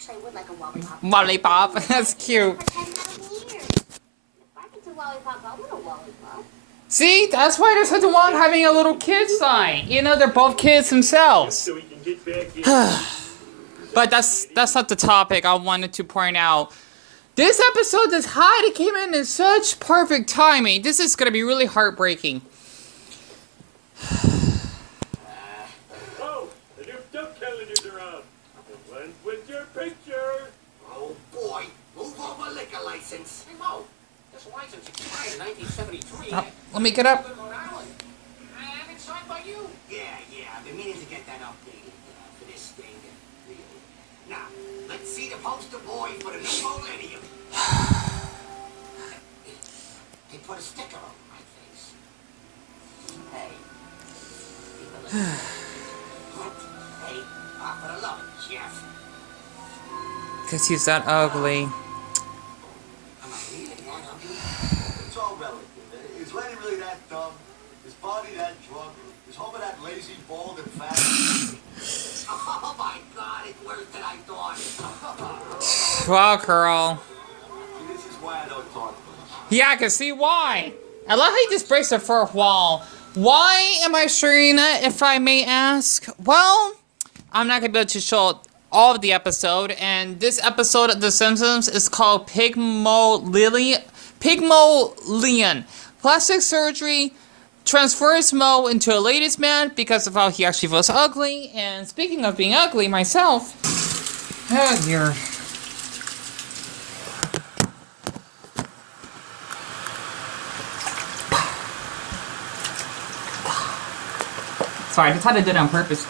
Actually, I would like a lollipop. Lollipop. That's cute. See, that's why there's such a long having a little kid sign. You know, they're both kids themselves. But that's not the topic I wanted to point out. This episode is hot. It came in such perfect timing. This is gonna be really heartbreaking. Oh, the new Duff calendars are out. The ones with your picture. Oh boy, move over liquor license. Hey Mo, this license expired in 1973. Let me get up. I'm signed by you. Yeah, I've been meaning to get that updated for this thing. Now, let's see the poster boy for the new millennium. They put a sticker on my face. Hey. Hey, for the love of Jeff. Because he's that ugly. It's all relative. Is Lenny really that dumb? Is Bobby that drunk? Is Homer that lazy, bald, and fat? Oh my God, it's worse than I thought. Wow, girl. This is why I don't talk much. Yeah, I can see why. I love how he just breaks the fourth wall. Why am I sharing that, if I may ask? Well, I'm not going to be able to show all of the episode, and this episode of The Simpsons is called Pygmalion. Plastic surgery transfers Mo into a ladies' man because of how he actually was ugly. And speaking of being ugly myself, oh dear. Sorry, I just had to do it on purpose.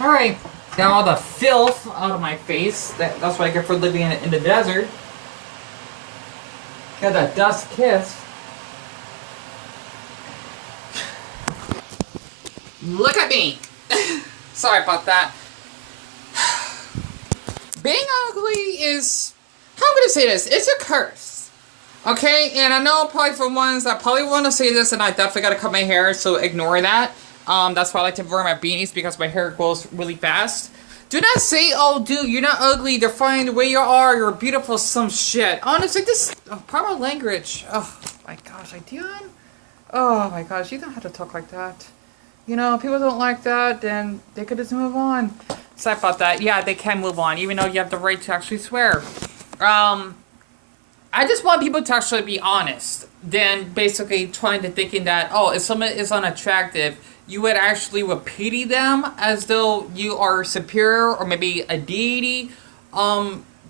Alright, got all the filth out of my face. That's what I get for living in the desert. Got that dust kiss. Look at me! Sorry about that. Being ugly is... How am I gonna say this? It's a curse. Okay, and I know probably for ones that probably want to say this, and I definitely gotta cut my hair, so ignore that. That's why I like to wear my beanies, because my hair grows really fast. Do not say, oh dude, you're not ugly, they're fine the way you are, you're beautiful, some shit. Honestly, this proper language. Oh my gosh, Deon? Oh my gosh, you don't have to talk like that. You know, if people don't like that, then they could just move on. Sorry about that. Yeah, they can move on, even though you have the right to actually swear. I just want people to actually be honest. Then basically trying to thinking that, oh, if someone is unattractive, you would actually pity them as though you are superior or maybe a deity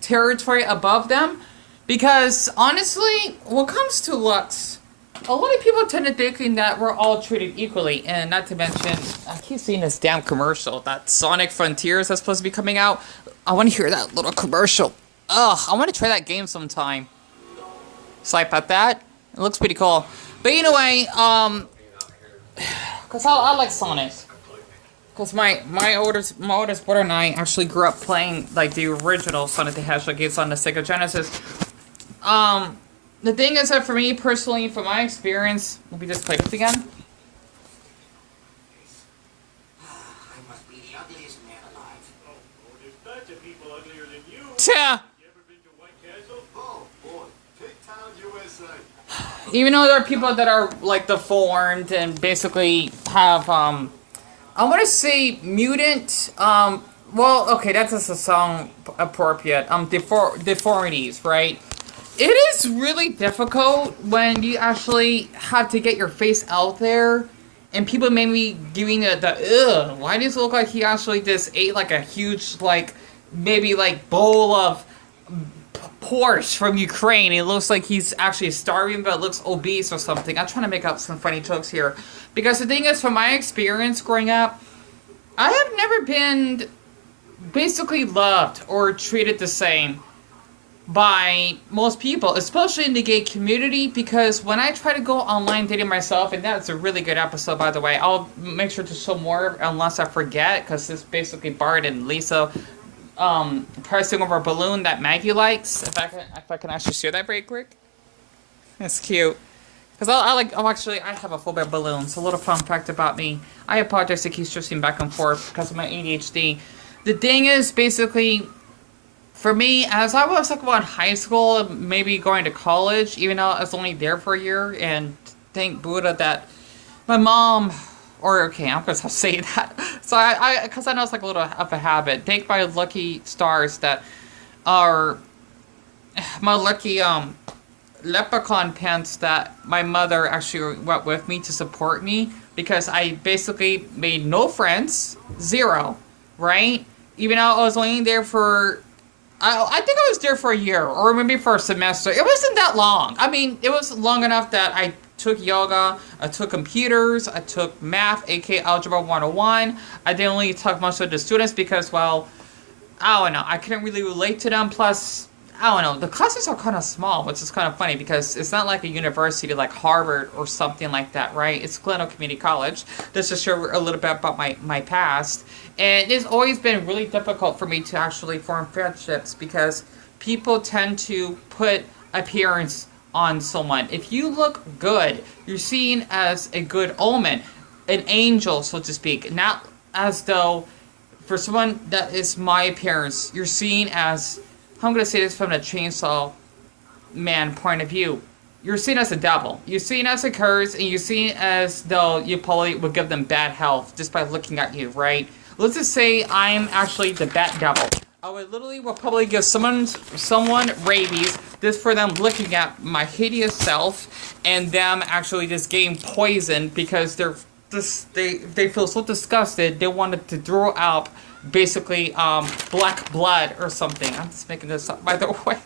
territory above them. Because honestly, when it comes to looks, a lot of people tend to thinking that we're all treated equally. And not to mention, I keep seeing this damn commercial, that Sonic Frontiers that's supposed to be coming out. I want to hear that little commercial. Ugh, I want to try that game sometime. Sorry about that. It looks pretty cool. But anyway, because I like Sonic. Because my oldest brother and I actually grew up playing like the original Sonic the Hedgehog games on the Sega Genesis. The thing is that for me personally, from my experience, let me just play this again. I must be the ugliest man alive. Oh, there's lots of people uglier than you. Tja. You ever been to White Castle? Oh, boy. Big Town, USA. Even though there are people that are like deformed and basically have I want to say mutant well, okay, that's just a song appropriate. Deformities, right? It is really difficult when you actually have to get your face out there, and people maybe giving the ugh. Why does it look like he actually just ate like a huge maybe bowl of Porsche from Ukraine? It looks like he's actually starving, but looks obese or something. I'm trying to make up some funny jokes here, because the thing is, from my experience growing up, I have never been basically loved or treated the same by most people, especially in the gay community, because when I try to go online dating myself, and that's a really good episode, by the way, I'll make sure to show more unless I forget, because it's basically Bart and Lisa pressing over a balloon that Maggie likes. If I can actually share that very quick. That's cute. Because I have a phobia of balloons. A little fun fact about me. I apologize to keep switching back and forth because of my ADHD. The thing is, basically, for me, as I was like about high school, maybe going to college, even though I was only there for a year, and thank Buddha that my mom, or okay, I'm gonna say that. So because I know it's like a little of a habit. Thank my lucky stars that are my lucky leprechaun pants that my mother actually went with me to support me, because I basically made no friends, zero, right? Even though I was only there for, I think I was there for a year, or maybe for a semester. It wasn't that long. I mean, it was long enough that I took yoga, I took computers, I took math, aka Algebra 101. I didn't really talk much to the students because, well, I don't know, I couldn't really relate to them. Plus, I don't know, the classes are kind of small, which is kind of funny because it's not like a university like Harvard or something like that, right? It's Glendale Community College. Just to share a little bit about my past. And it's always been really difficult for me to actually form friendships because people tend to put appearance on someone. If you look good, you're seen as a good omen, an angel, so to speak. Not as though, for someone that is my appearance, you're seen as, I'm going to say this from the chainsaw man point of view. You're seen as a devil. You're seen as a curse, and you're seen as though you probably would give them bad health just by looking at you, right? Let's just say I'm actually the bat devil. I would literally will probably give someone rabies just for them looking at my hideous self, and them actually just getting poisoned because they feel so disgusted they wanted to throw out basically black blood or something. I'm just making this up, by the way.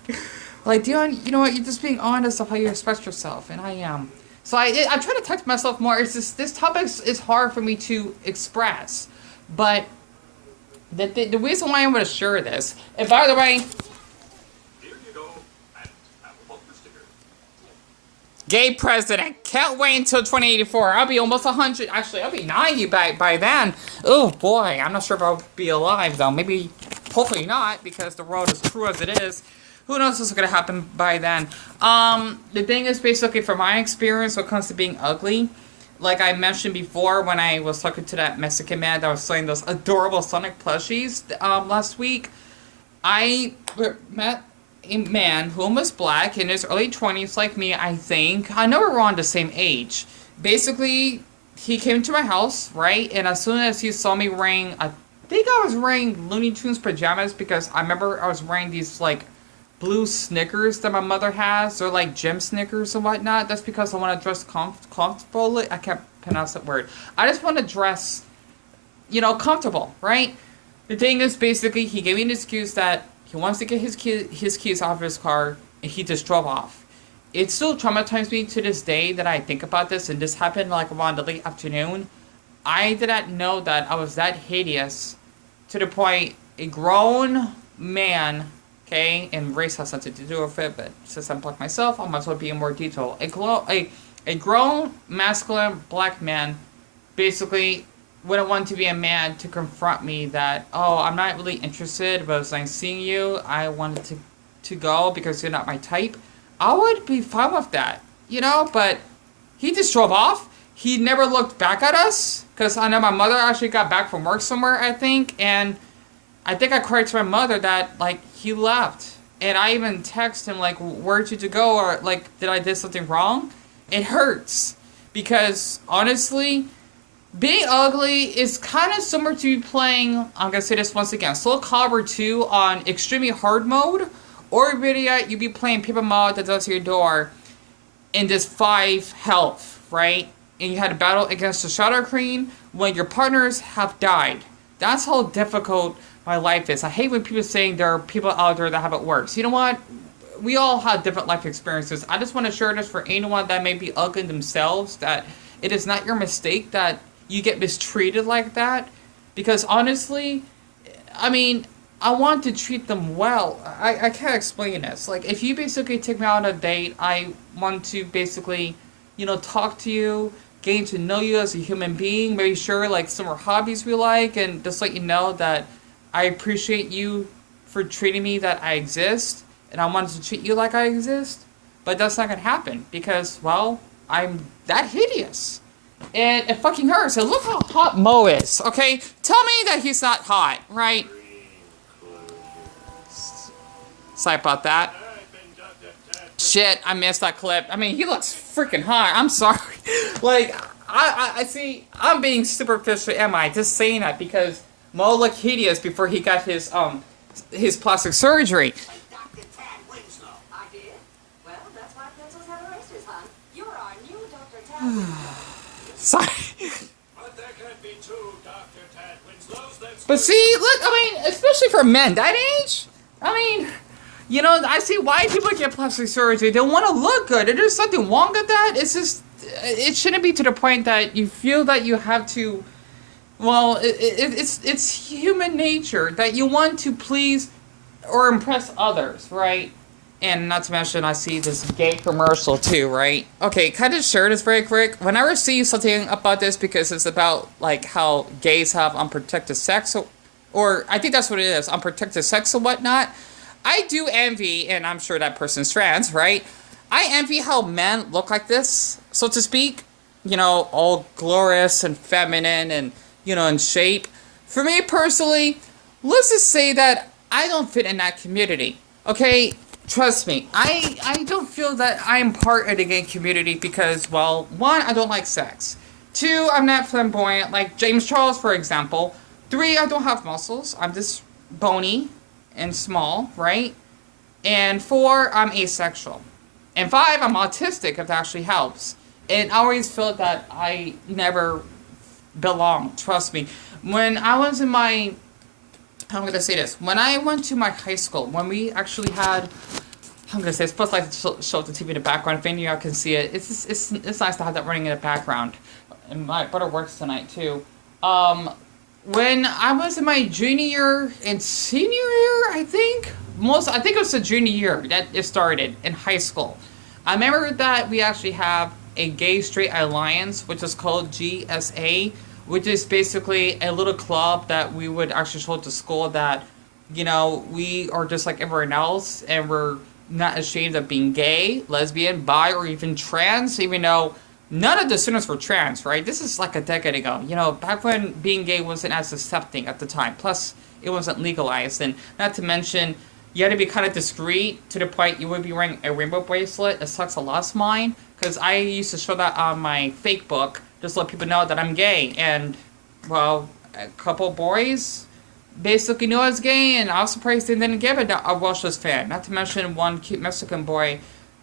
Like, Deon, you know what? You're just being honest of how you express yourself, and I am. So I'm trying to touch myself more. It's just this topic is hard for me to express, but the reason why I'm going to share this, and by the way, Here you go, and have a bumper sticker. gay president, can't wait until 2084. I'll be almost 100. Actually, I'll be 90 by then. Oh boy, I'm not sure if I'll be alive though. Maybe, hopefully not, because the world is true as it is. Who knows what's gonna happen by then? The thing is, basically, from my experience, when it comes to being ugly, like I mentioned before, when I was talking to that Mexican man that was selling those adorable Sonic plushies last week, I met a man who was black in his early 20s like me, I think. I know we're around the same age. Basically, he came to my house, right? And as soon as he saw me wearing, I think I was wearing Looney Tunes pajamas, because I remember I was wearing these, like, blue Snickers that my mother has, or like gym Snickers and whatnot. That's because I want to dress comfortably. I can't pronounce that word. I just want to dress, you know, comfortable, right? The thing is, basically, he gave me an excuse that he wants to get his keys off his car, and he just drove off. It still traumatizes me to this day that I think about this, and this happened like around the late afternoon. I did not know that I was that hideous, to the point a grown man, okay, and race has something to do with it, but since I'm black myself, I might as well be in more detail. A grown, masculine, black man basically wouldn't want to be a man to confront me that, oh, I'm not really interested, but as I'm seeing you, I wanted to go because you're not my type. I would be fine with that, you know, but he just drove off. He never looked back at us, because I know my mother actually got back from work somewhere, I think, and I think I cried to my mother that, like, he left. And I even text him, like, where'd you to go? Or, like, did I do something wrong? It hurts. Because, honestly, being ugly is kind of similar to playing, I'm going to say this once again, Soul Calibur 2 on extremely hard mode. Or, video, you'd be playing Paper Mario that does your door in this 5 health, right? And you had a battle against the Shadow Queen when your partners have died. That's how difficult my life is. I hate when people saying there are people out there that have it worse. You know what? We all have different life experiences. I just want to share this for anyone that may be ugly themselves, that it is not your mistake that you get mistreated like that. Because honestly, I mean, I want to treat them well. I can't explain this. Like, if you basically take me out on a date, I want to basically, you know, talk to you, getting to know you as a human being, maybe share like some of our hobbies we like, and just let you know that I appreciate you for treating me that I exist, and I wanted to treat you like I exist. But that's not going to happen because, well, I'm that hideous. And it fucking hurts. And look how hot Mo is, okay? Tell me that he's not hot, right? Sorry about that. Shit, I missed that clip. I mean, he looks freaking hot. I'm sorry. Like, I see, I'm being superficial, am I? Just saying that because Mo looked hideous before he got his plastic surgery. Dr. Tad Winslow. I did? Well, that's why pencils have erasers, hon. You're our new Dr. Tad. Sorry. But there can't be two Dr. Tad Winslows. That's But see, look, I mean, especially for men that age, I mean, you know, I see why people get plastic surgery. They want to look good. There's something wrong with that. It's just, it shouldn't be to the point that you feel that you have to, well, it's human nature that you want to please or impress others, right? And not to mention, I see this gay commercial too, right? Okay, kind of share this very quick. Whenever I see something about this, because it's about like how gays have unprotected sex, or I think that's what it is, unprotected sex and whatnot. I do envy, and I'm sure that person's trans, right? I envy how men look like this, so to speak. You know, all glorious and feminine and, you know, in shape. For me personally, let's just say that I don't fit in that community, okay? Trust me, I don't feel that I'm part of the gay community because, well, one, I don't like sex. Two, I'm not flamboyant, like James Charles, for example. Three, I don't have muscles. I'm just bony and small, right? And four, I'm asexual. And five, I'm autistic, if that actually helps. And I always felt that I never belonged, trust me. When I was in my, I'm going to say this, when I went to my high school, when we actually had, I'm going to say, it's supposed to like show the TV in the background, if any of y'all can see it. It's nice to have that running in the background. And my brother works tonight, too. When I was in my junior year and senior year, I think it was the junior year that it started in high school. I remember that we actually have a gay straight alliance, which is called GSA, which is basically a little club that we would actually show to school that, you know, we are just like everyone else and we're not ashamed of being gay, lesbian, bi, or even trans, even though none of the students were trans, right? This is like a decade ago. You know, back when being gay wasn't as accepting at the time. Plus, it wasn't legalized. And not to mention, you had to be kind of discreet to the point you would be wearing a rainbow bracelet. It sucks a lost mine. Because I used to show that on my fake book, just to let people know that I'm gay. And, well, a couple boys basically knew I was gay, and I was surprised they didn't give it a Welsh fan. Not to mention one cute Mexican boy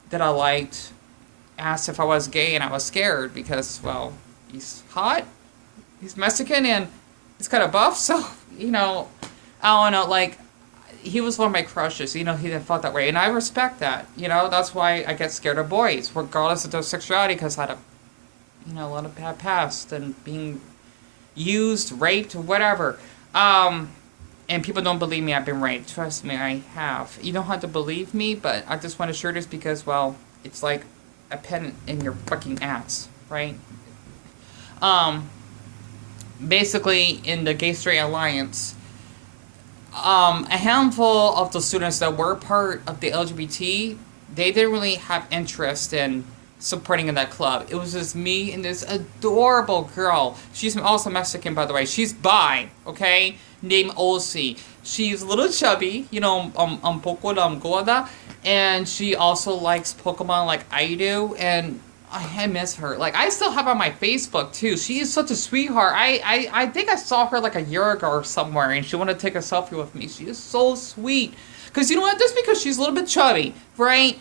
that I liked asked if I was gay, and I was scared because, well, he's hot, he's Mexican, and he's kind of buff, so, you know, I don't know, like, he was one of my crushes, you know, he didn't feel that way, and I respect that, you know, that's why I get scared of boys, regardless of their sexuality, because I had a lot of bad past, and being used, raped, whatever, and people don't believe me, I've been raped, trust me, I have. You don't have to believe me, but I just want to share this because, well, it's like a pen in your fucking ass, right? Basically, in the Gay Straight Alliance, a handful of the students that were part of the LGBT, they didn't really have interest in supporting in that club. It was just me and this adorable girl. She's also Mexican, by the way. She's bi, okay? Named Olsi. She's a little chubby, you know, un poco gorda. And she also likes Pokemon like I do, and I miss her. Like, I still have her on my Facebook, too. She is such a sweetheart. I think I saw her like a year ago or somewhere, and she wanted to take a selfie with me. She is so sweet. Because, you know what? Just because she's a little bit chubby, right?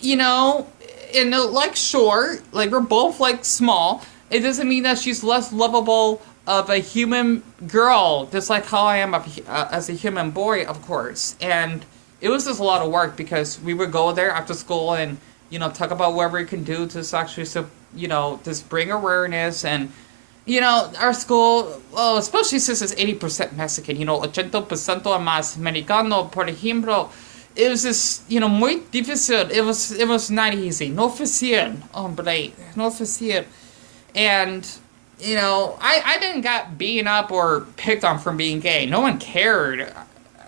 You know, and like short, like we're both like small, it doesn't mean that she's less lovable of a human girl, just like how I am as a human boy, of course. And it was just a lot of work because we would go there after school and, you know, talk about whatever we can do to actually, you know, just bring awareness. And, you know, our school, well, especially since it's 80% Mexican, you know, 80% más mexicano, por ejemplo, it was just, you know, muy difícil. It was not easy. No fácil, hombre, no fácil. And, you know, I didn't get beaten up or picked on from being gay. No one cared.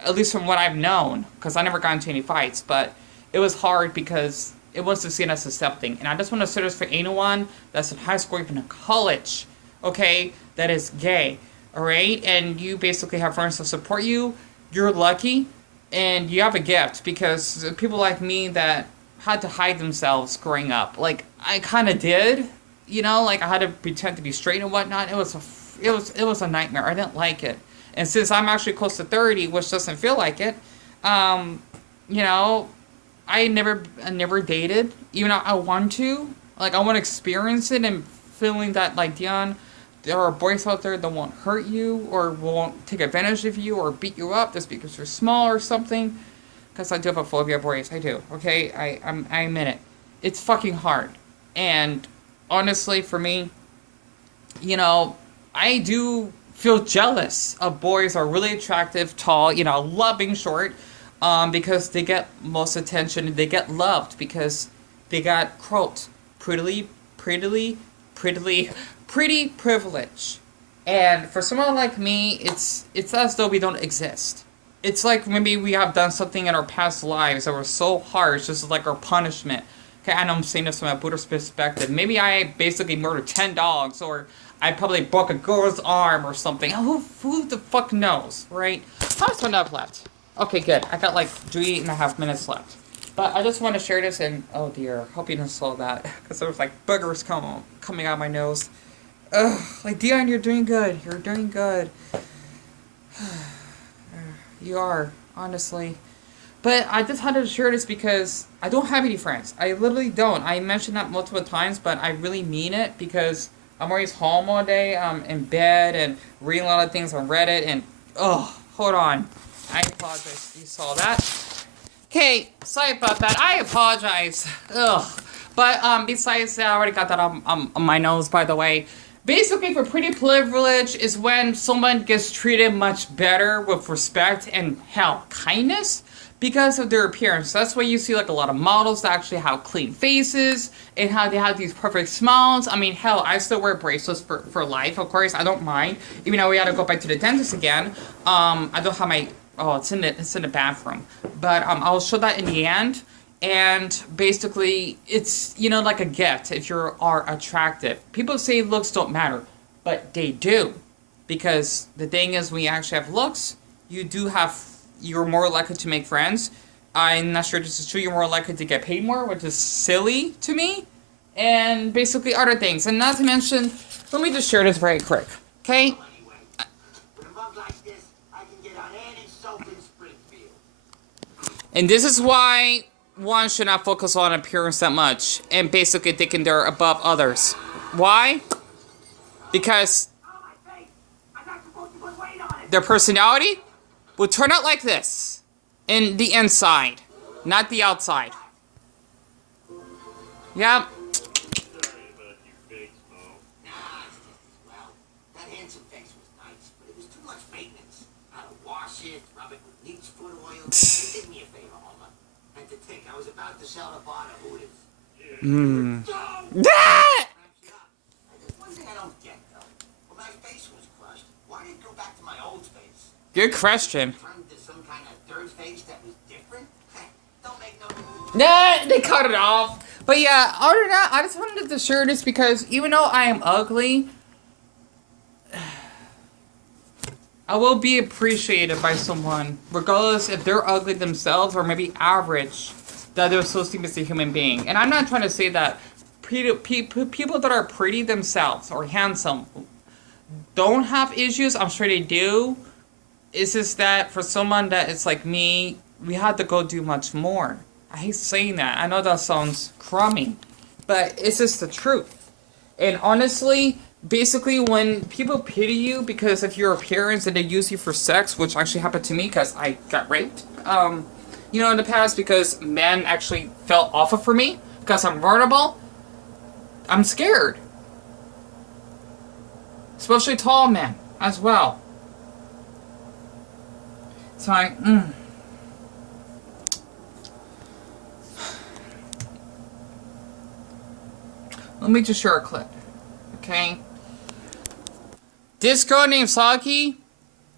At least from what I've known, because I never got into any fights, but it was hard because it wasn't seen as accepting. And I just want to say this for anyone that's in high school, even in college, okay, that is gay, alright? And you basically have friends that support you. You're lucky, and you have a gift, because people like me that had to hide themselves growing up, like, I kind of did, you know, like, I had to pretend to be straight and whatnot. It was a nightmare. I didn't like it. And since I'm actually close to 30, which doesn't feel like it, you know, I never dated, even though I want to. Like, I want to experience it, and feeling that, like, Deon, there are boys out there that won't hurt you, or won't take advantage of you, or beat you up just because you're small or something. Because I do have a phobia of boys. I do, okay? I admit it. It's fucking hard. And honestly, for me, you know, I do feel jealous of boys who are really attractive, tall, you know, love being short, because they get most attention, they get loved because they got, quote, pretty privilege. And for someone like me, it's as though we don't exist. It's like maybe we have done something in our past lives that were so harsh, just like our punishment. Okay, I know I'm saying this from a Buddhist perspective. Maybe I basically murdered 10 dogs, or I probably broke a girl's arm or something. Who the fuck knows, right? How much time do I have left? Okay, good. I got like 3.5 minutes left. But I just want to share this, and oh dear, hope you didn't saw that, because there was like boogers coming out of my nose. Ugh, like, Deon, you're doing good. You're doing good. You are, honestly. But I just had to share this because I don't have any friends. I literally don't. I mentioned that multiple times, but I really mean it, because I'm always home all day, in bed, and reading a lot of things on Reddit, and, oh, hold on. I apologize. You saw that? Okay, sorry about that. I apologize. Ugh. But, besides that, I already got that on my nose, by the way. Basically, for pretty privilege is when someone gets treated much better with respect and, hell, kindness because of their appearance. That's why you see, like, a lot of models that actually have clean faces and how they have these perfect smiles. I mean, hell, I still wear bracelets for life, of course. I don't mind. Even though we gotta go back to the dentist again. I don't have my... Oh, it's in the bathroom. But, I'll show that in the end. And basically, it's, you know, like a gift if you are attractive. People say looks don't matter, but they do. Because the thing is, when you actually have looks, you're more likely to make friends. I'm not sure this is true. You're more likely to get paid more, which is silly to me. And basically other things. And not to mention, let me just share this very quick. Okay? And this is why one should not focus on appearance that much, and basically thinking they're above others. Why? Because their personality will turn out like this in the inside, not the outside. Yep. Hmm. Ah! Good question. Nah, they cut it off. But yeah, other than that, I just wanted to share this because even though I am ugly, I will be appreciated by someone, regardless if they're ugly themselves or maybe average, that they're supposed to be a human being. And I'm not trying to say that people that are pretty themselves or handsome don't have issues. I'm sure they do. It's just that for someone that is like me, we had to go do much more. I hate saying that. I know that sounds crummy, but it's just the truth. And honestly, basically when people pity you because of your appearance and they use you for sex, which actually happened to me because I got raped, you know, in the past, because men actually fell off of for me because I'm vulnerable, I'm scared. Especially tall men as well. So let me just share a clip, okay? This girl named Saki,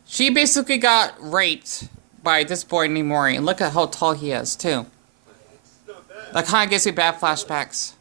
she basically got raped by this boy named Mori. And look at how tall he is, too. It's not bad. That kind of gives me bad flashbacks.